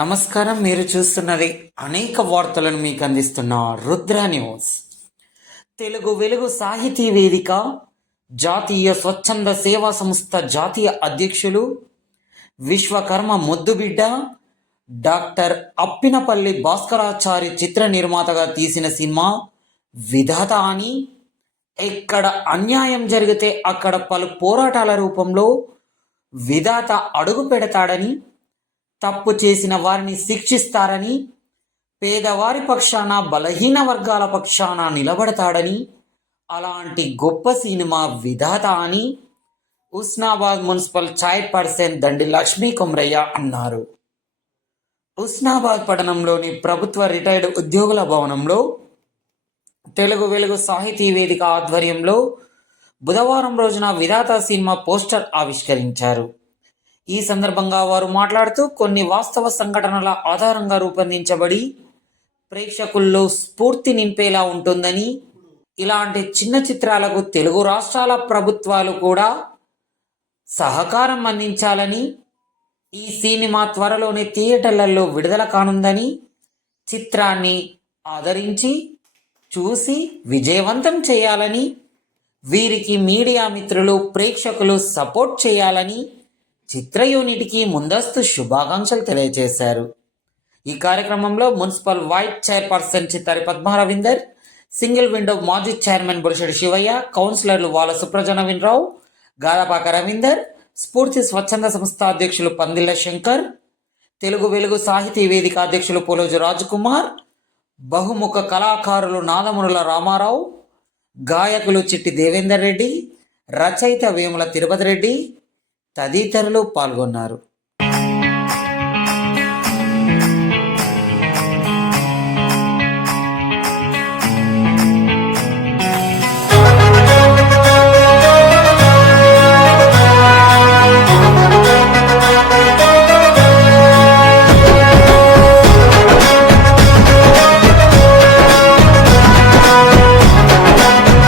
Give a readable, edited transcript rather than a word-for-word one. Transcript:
నమస్కారం. మీరు చూస్తున్నది అనేక వార్తలను మీకు అందిస్తున్న రుద్ర న్యూస్. తెలుగు వెలుగు సాహితీ వేదిక జాతీయ స్వచ్ఛంద సేవా సంస్థ జాతీయ అధ్యక్షులు విశ్వకర్మ ముద్దుబిడ్డ డాక్టర్ అప్పినపల్లి భాస్కరాచారి చిత్ర నిర్మాతగా తీసిన సినిమా విధాత అని, ఎక్కడ అన్యాయం జరిగితే అక్కడ పలు పోరాటాల రూపంలో విధాత అడుగు పెడతాడని, తప్పు చేసిన వారిని శిక్షిస్తారని, పేదవారి పక్షాన బలహీన వర్గాల పక్షాన నిలబడతాడని, అలాంటి గొప్ప సినిమా విధాత అని హుస్నాబాద్ మున్సిపల్ చైర్పర్సన్ దండి లక్ష్మీ కుమ్రయ్య అన్నారు. హుస్నాబాద్ పట్టణంలోని ప్రభుత్వ రిటైర్డ్ ఉద్యోగుల భవనంలో తెలుగు వెలుగు సాహితీ వేదిక ఆధ్వర్యంలో బుధవారం రోజున విధాత సినిమా పోస్టర్ ఆవిష్కరించారు. ఈ సందర్భంగా వారు మాట్లాడుతూ, కొన్ని వాస్తవ సంఘటనల ఆధారంగా రూపొందించబడి ప్రేక్షకుల్లో స్ఫూర్తి నింపేలా ఉంటుందని, ఇలాంటి చిన్న చిత్రాలకు తెలుగు రాష్ట్రాల ప్రభుత్వాలు కూడా సహకారం అందించాలని, ఈ సినిమా త్వరలోనే థియేటర్లలో విడుదల కానుందని, చిత్రాన్ని ఆదరించి చూసి విజయవంతం చేయాలని, వీరికి మీడియా మిత్రులు ప్రేక్షకులు సపోర్ట్ చేయాలని చిత్ర యూనిట్కి ముందస్తు శుభాకాంక్షలు తెలియజేశారు. ఈ కార్యక్రమంలో municipal vice chairperson Chittari Padma Ravinder, single window మాజీ చైర్మన్ బురిశెట్టి శివయ్య, కౌన్సిలర్లు వాల సుప్రజ నవీన్రావు, గాదపాక రవీందర్, స్ఫూర్తి స్వచ్ఛంద సంస్థ అధ్యక్షులు పందిళ్ళ శంకర్, తెలుగు వెలుగు సాహితీ వేదిక అధ్యక్షులు పోలోజు రాజకుమార్, బహుముఖ కళాకారులు నాదమునుల రామారావు, గాయకులు చిట్టి దేవేందర్ రెడ్డి, రచయిత వేముల తిరుపతి రెడ్డి తదితరులు పాల్గొన్నారు.